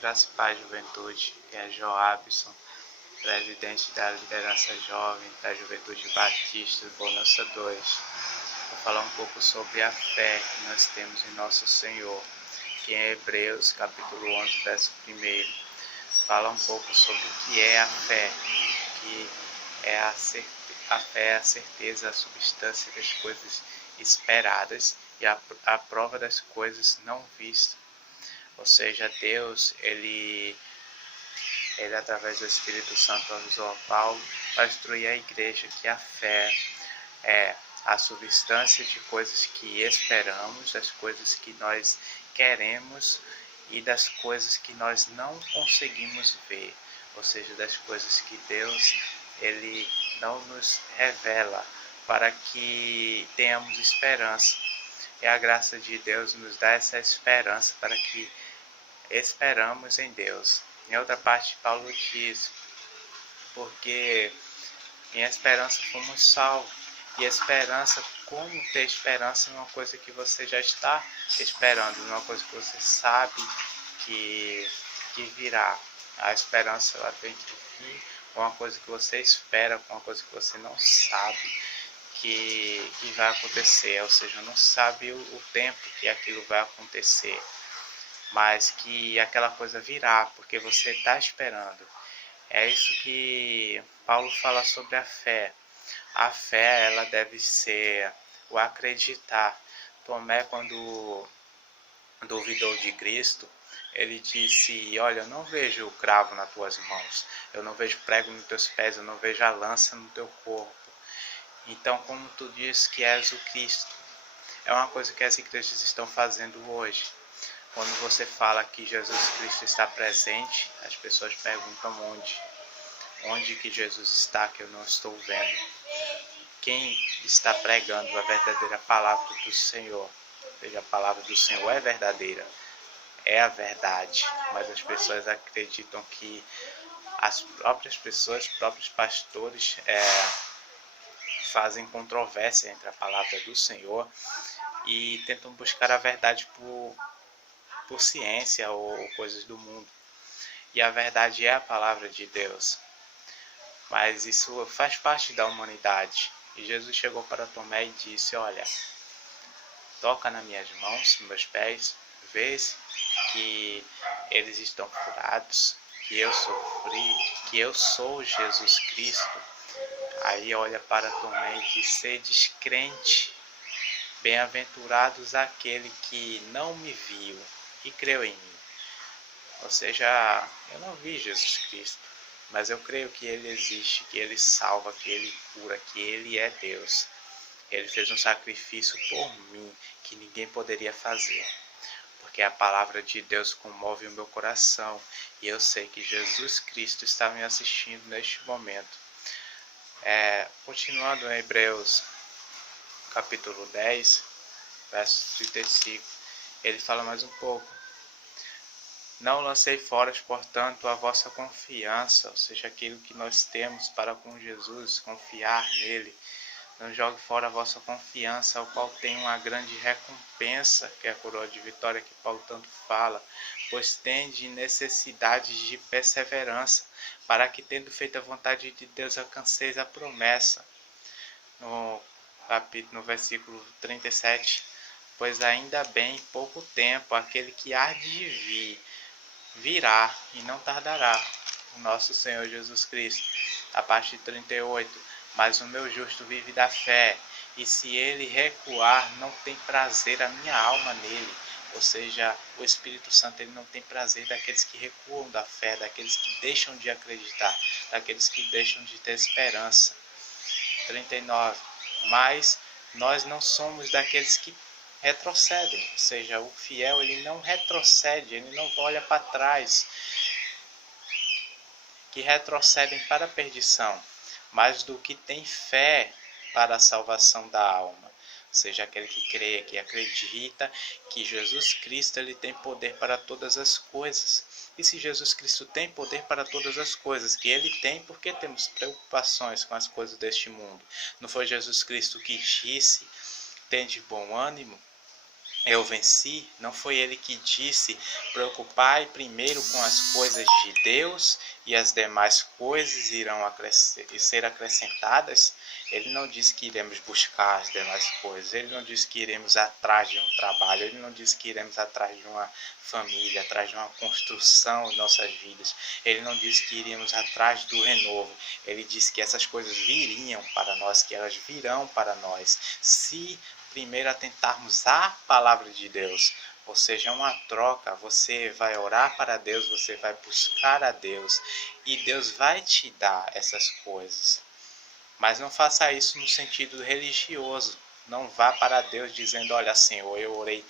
Graça e Paz Juventude, que é Joabson, presidente da liderança jovem da Juventude Batista do Bonança 2. Vou falar um pouco sobre a fé que nós temos em nosso Senhor, que em Hebreus, capítulo 11, verso 1, fala um pouco sobre o que é a fé, que é a fé é a certeza, a substância das coisas esperadas e a prova das coisas não vistas. Ou seja, Deus, ele através do Espírito Santo avisou a Paulo para instruir a igreja que a fé é a substância de coisas que esperamos, das coisas que nós queremos e das coisas que nós não conseguimos ver, ou seja, das coisas que Deus ele não nos revela para que tenhamos esperança. E a graça de Deus nos dá essa esperança para que esperamos em Deus. Em outra parte, Paulo diz, porque em esperança fomos salvos. E esperança, como ter esperança numa coisa que você já está esperando, numa coisa que você sabe que virá. A esperança ela tem que vir com uma coisa que você espera, com uma coisa que você não sabe que vai acontecer, ou seja, não sabe o tempo que aquilo vai acontecer, mas que aquela coisa virá, porque você está esperando. É isso que Paulo fala sobre a fé. A fé, ela deve ser o acreditar. Tomé, quando duvidou de Cristo, ele disse, olha, eu não vejo o cravo nas tuas mãos, eu não vejo prego nos teus pés, eu não vejo a lança no teu corpo. Então, como tu diz que és o Cristo? É uma coisa que as igrejas estão fazendo hoje. Quando você fala que Jesus Cristo está presente, as pessoas perguntam onde. Onde que Jesus está, que eu não estou vendo? Quem está pregando a verdadeira palavra do Senhor? Veja, a palavra do Senhor é verdadeira, é a verdade, mas as pessoas acreditam que as próprias pessoas, os próprios pastores fazem controvérsia entre a palavra do Senhor e tentam buscar a verdade por ciência ou coisas do mundo. E a verdade é a palavra de Deus. Mas isso faz parte da humanidade. E Jesus chegou para Tomé e disse, olha, toca nas minhas mãos, nos meus pés, vê que eles estão furados, que eu sofri, que eu sou Jesus Cristo. Aí olha para Tomé e diz, sedes crente, bem-aventurados aquele que não me viu e creu em mim. Ou seja, eu não vi Jesus Cristo, mas eu creio que Ele existe, que Ele salva, que Ele cura, que Ele é Deus. Ele fez um sacrifício por mim que ninguém poderia fazer, porque a palavra de Deus comove o meu coração e eu sei que Jesus Cristo está me assistindo neste momento. Continuando em Hebreus capítulo 10, verso 35, ele fala mais um pouco. Não lancei fora, portanto, a vossa confiança, ou seja, aquilo que nós temos para com Jesus, confiar nele. Não jogue fora a vossa confiança, ao qual tem uma grande recompensa, que é a coroa de vitória que Paulo tanto fala, pois tende necessidade de perseverança, para que, tendo feito a vontade de Deus, alcanceis a promessa. No versículo 37, pois ainda bem pouco tempo, aquele que há de vir, virá e não tardará, o nosso Senhor Jesus Cristo. A parte 38, mas o meu justo vive da fé, e se ele recuar, não tem prazer a minha alma nele. Ou seja, o Espírito Santo ele não tem prazer daqueles que recuam da fé, daqueles que deixam de acreditar, daqueles que deixam de ter esperança. 39, mas nós não somos daqueles que retrocedem, ou seja, o fiel ele não retrocede, ele não olha para trás, que retrocedem para a perdição, mas do que tem fé para a salvação da alma, ou seja, aquele que crê, que acredita que Jesus Cristo ele tem poder para todas as coisas. E se Jesus Cristo tem poder para todas as coisas, que ele tem, por que temos preocupações com as coisas deste mundo? Não foi Jesus Cristo que disse, tende bom ânimo? eu venci, não foi ele que disse: preocupai primeiro com as coisas de Deus e as demais coisas irão ser acrescentadas? Ele não disse que iremos buscar as demais coisas, ele não disse que iremos atrás de um trabalho, ele não disse que iremos atrás de uma família, atrás de uma construção em nossas vidas, ele não disse que iríamos atrás do renovo, ele disse que essas coisas viriam para nós, que elas virão para nós, se primeiro atentarmos à palavra de Deus. Ou seja, é uma troca, você vai orar para Deus, você vai buscar a Deus e Deus vai te dar essas coisas. Mas não faça isso no sentido religioso. Não vá para Deus dizendo: olha, Senhor, eu orei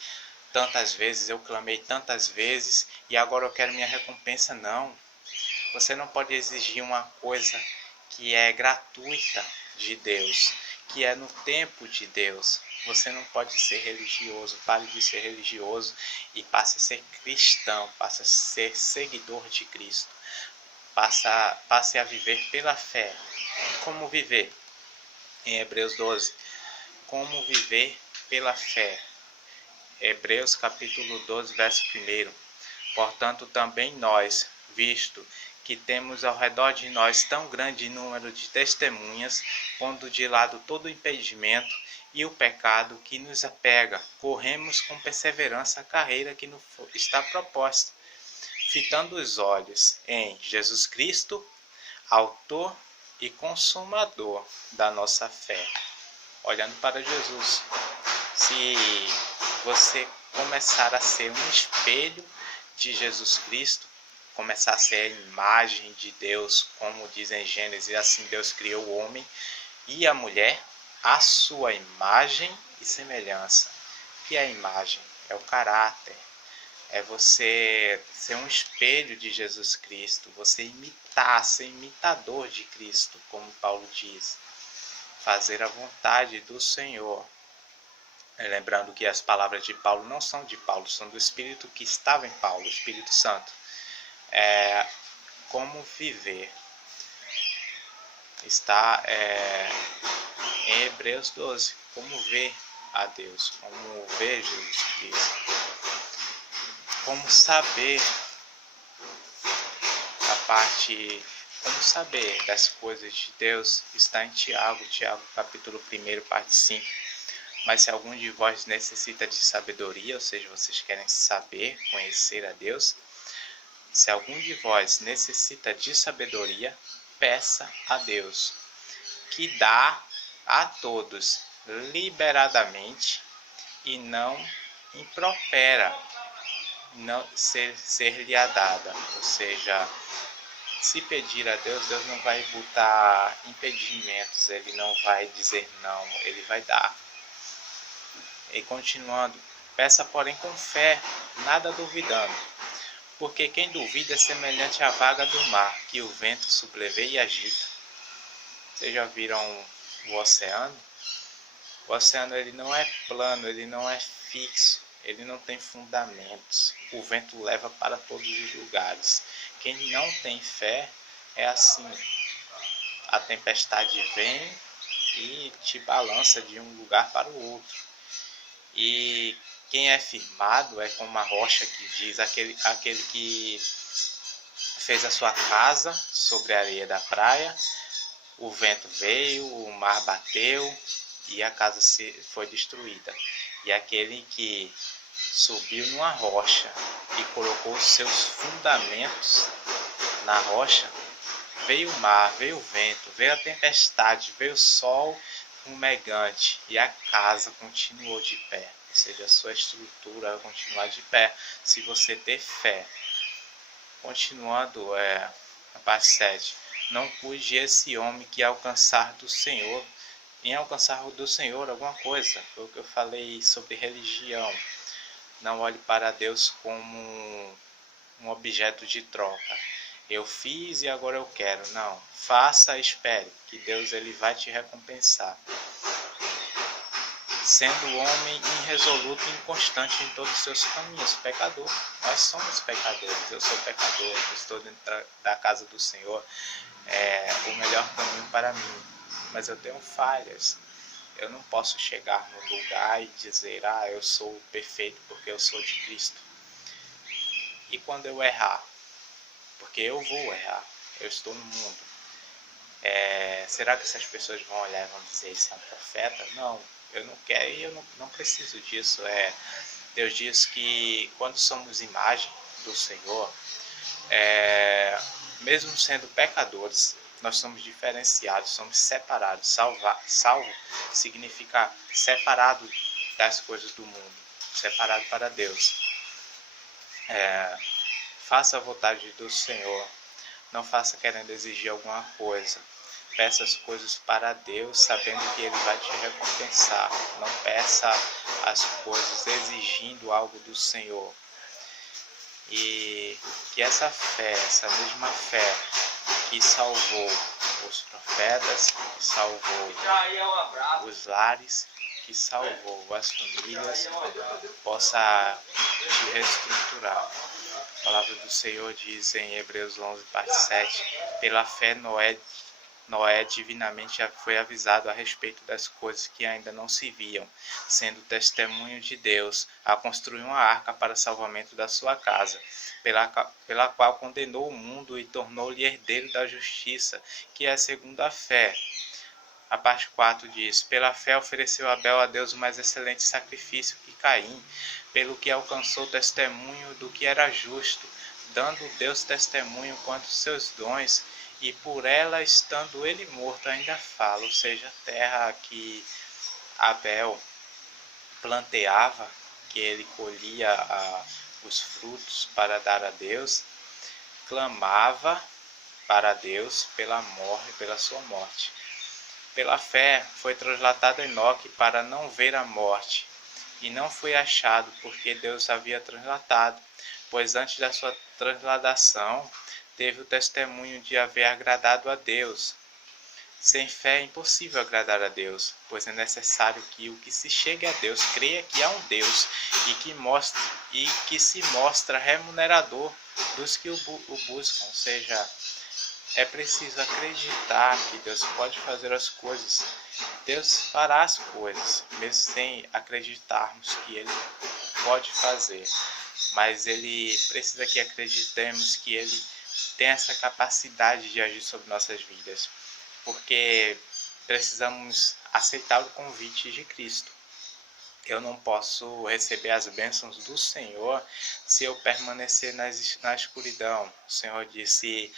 tantas vezes, eu clamei tantas vezes e agora eu quero minha recompensa. Não. Você não pode exigir uma coisa que é gratuita de Deus, que é no tempo de Deus. Você não pode ser religioso. Pare de ser religioso e passe a ser cristão, passe a ser seguidor de Cristo. Passe a viver pela fé. Como viver? Em Hebreus 12. Como viver pela fé? Hebreus capítulo 12, verso 1. Portanto, também nós, visto que temos ao redor de nós tão grande número de testemunhas, pondo de lado todo o impedimento e o pecado que nos apega, corremos com perseverança a carreira que nos está proposta, fitando os olhos em Jesus Cristo, autor e consumador da nossa fé. Olhando para Jesus, se você começar a ser um espelho de Jesus Cristo, começar a ser a imagem de Deus, como diz em Gênesis, assim Deus criou o homem e a mulher, a sua imagem e semelhança. O que é a imagem? É o caráter. É você ser um espelho de Jesus Cristo, você imitar, ser imitador de Cristo, como Paulo diz. Fazer a vontade do Senhor. Lembrando que as palavras de Paulo não são de Paulo, são do Espírito que estava em Paulo, o Espírito Santo. Como viver? Está em Hebreus 12. Como ver a Deus? Como ver Jesus Cristo? Como saber como saber das coisas de Deus? Está em Tiago capítulo 1, parte 5. Mas se algum de vós necessita de sabedoria, ou seja, vocês querem saber, conhecer a Deus, se algum de vós necessita de sabedoria, peça a Deus, que dá a todos liberadamente e não impropera, não ser-lhe-á dada. Ou seja, se pedir a Deus, Deus não vai botar impedimentos, ele não vai dizer não, ele vai dar. E continuando, peça porém com fé, nada duvidando, porque quem duvida é semelhante à vaga do mar, que o vento subleveia e agita. Vocês já viram o oceano? O oceano ele não é plano, ele não é fixo, ele não tem fundamentos. O vento leva para todos os lugares. Quem não tem fé é assim. A tempestade vem e te balança de um lugar para o outro. E quem é firmado é como uma rocha que diz, aquele que fez a sua casa sobre a areia da praia, o vento veio, o mar bateu e a casa foi destruída. E aquele que subiu numa rocha e colocou os seus fundamentos na rocha, veio o mar, veio o vento, veio a tempestade, veio o sol fumegante e a casa continuou de pé. Ou seja, a sua estrutura vai continuar de pé se você ter fé. Continuando, a parte 7. Não cuide esse homem que alcançar do Senhor, em alcançar do Senhor alguma coisa. Foi o que eu falei sobre religião. Não olhe para Deus como um objeto de troca. Eu fiz e agora eu quero. Não, faça e espere, que Deus ele vai te recompensar. Sendo homem irresoluto e inconstante em todos os seus caminhos, pecador. Nós somos pecadores, eu sou pecador, eu estou dentro da casa do Senhor, é o melhor caminho para mim, mas eu tenho falhas, Eu não posso chegar no lugar e dizer, eu sou perfeito porque eu sou de Cristo. E quando eu errar? Porque eu vou errar, eu estou no mundo. Será que essas pessoas vão olhar e vão dizer, esse é um profeta? Não, eu não quero e eu não preciso disso. Deus diz que quando somos imagem do Senhor, mesmo sendo pecadores, nós somos diferenciados, somos separados. Salvo significa separado das coisas do mundo, separado para Deus. Faça a vontade do Senhor, não faça querendo exigir alguma coisa. Peça as coisas para Deus, sabendo que Ele vai te recompensar. Não peça as coisas exigindo algo do Senhor. E que essa fé, essa mesma fé que salvou os profetas, que salvou os lares, que salvou as famílias, possa te reestruturar. A palavra do Senhor diz em Hebreus 11, parte 7, pela fé Noé divinamente foi avisado a respeito das coisas que ainda não se viam, sendo testemunho de Deus, a construir uma arca para salvamento da sua casa, pela qual condenou o mundo e tornou-lhe herdeiro da justiça, que é segundo a fé. A parte 4 diz, pela fé ofereceu Abel a Deus o mais excelente sacrifício que Caim, pelo que alcançou testemunho do que era justo, dando Deus testemunho quanto aos seus dons, e por ela, estando ele morto, ainda fala. Ou seja, a terra que Abel planteava, que ele colhia os frutos para dar a Deus, clamava para Deus pela sua morte. Pela fé foi trasladado Enoque para não ver a morte, e não foi achado, porque Deus havia trasladado, pois antes da sua transladação teve o testemunho de haver agradado a Deus. Sem fé é impossível agradar a Deus, pois é necessário que o que se chegue a Deus creia que há um Deus e que se mostra remunerador dos que o buscam. Ou seja, é preciso acreditar que Deus pode fazer as coisas. Deus fará as coisas, mesmo sem acreditarmos que Ele pode fazer. Mas Ele precisa que acreditemos que Ele tem essa capacidade de agir sobre nossas vidas. Porque precisamos aceitar o convite de Cristo. Eu não posso receber as bênçãos do Senhor se eu permanecer na escuridão. O Senhor disse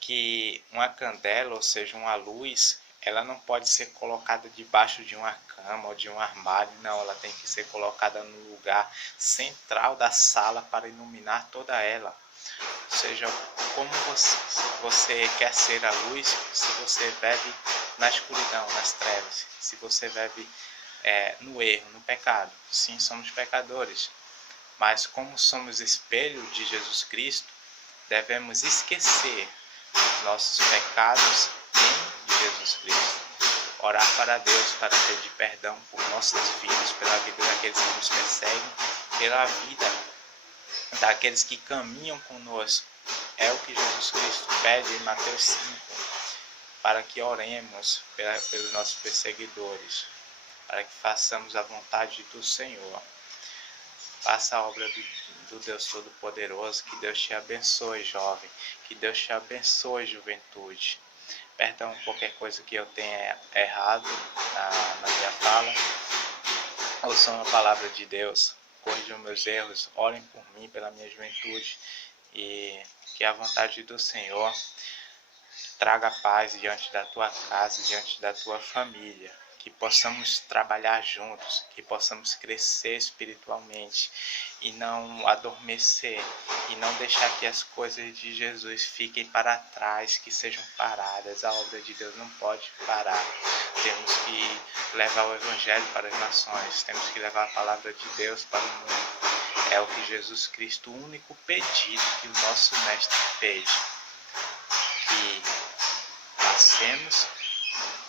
que uma candela, ou seja, uma luz, ela não pode ser colocada debaixo de uma cama ou de um armário, não, ela tem que ser colocada no lugar central da sala para iluminar toda ela. Ou seja, como você quer ser a luz se você vive na escuridão, nas trevas, se você vive no erro, no pecado? Sim, somos pecadores, mas como somos espelho de Jesus Cristo, devemos esquecer os nossos pecados em Jesus Cristo. Orar para Deus para pedir perdão por nossas vidas, pela vida daqueles que nos perseguem, pela vida daqueles que caminham conosco. É o que Jesus Cristo pede em Mateus 5, para que oremos pelos nossos perseguidores, para que façamos a vontade do Senhor. Faça a obra do Deus Todo-Poderoso. Que Deus te abençoe, jovem. Que Deus te abençoe, juventude. Perdão qualquer coisa que eu tenha errado na minha fala. Ouçam a palavra de Deus. Corrijam meus erros. Orem por mim, pela minha juventude. E que a vontade do Senhor traga paz diante da tua casa, diante da tua família. Que possamos trabalhar juntos, que possamos crescer espiritualmente e não adormecer, e não deixar que as coisas de Jesus fiquem para trás, que sejam paradas. A obra de Deus não pode parar. Temos que levar o Evangelho para as nações, temos que levar a palavra de Deus para o mundo. É o que Jesus Cristo, o único pedido que o nosso Mestre fez. Que passemos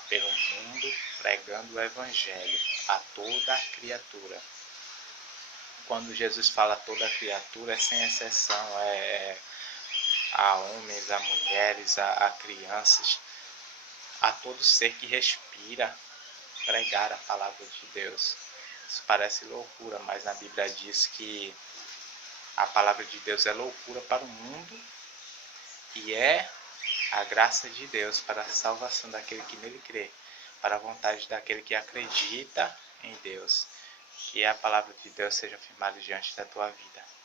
pelo mundo pregando o Evangelho a toda a criatura. Quando Jesus fala toda a criatura, é sem exceção, a homens, a mulheres, a crianças, a todo ser que respira. pregar a palavra de Deus. Isso parece loucura, mas na Bíblia diz que a palavra de Deus é loucura para o mundo e é a graça de Deus para a salvação daquele que nele crê, para a vontade daquele que acredita em Deus. Que a palavra de Deus seja firmada diante da tua vida.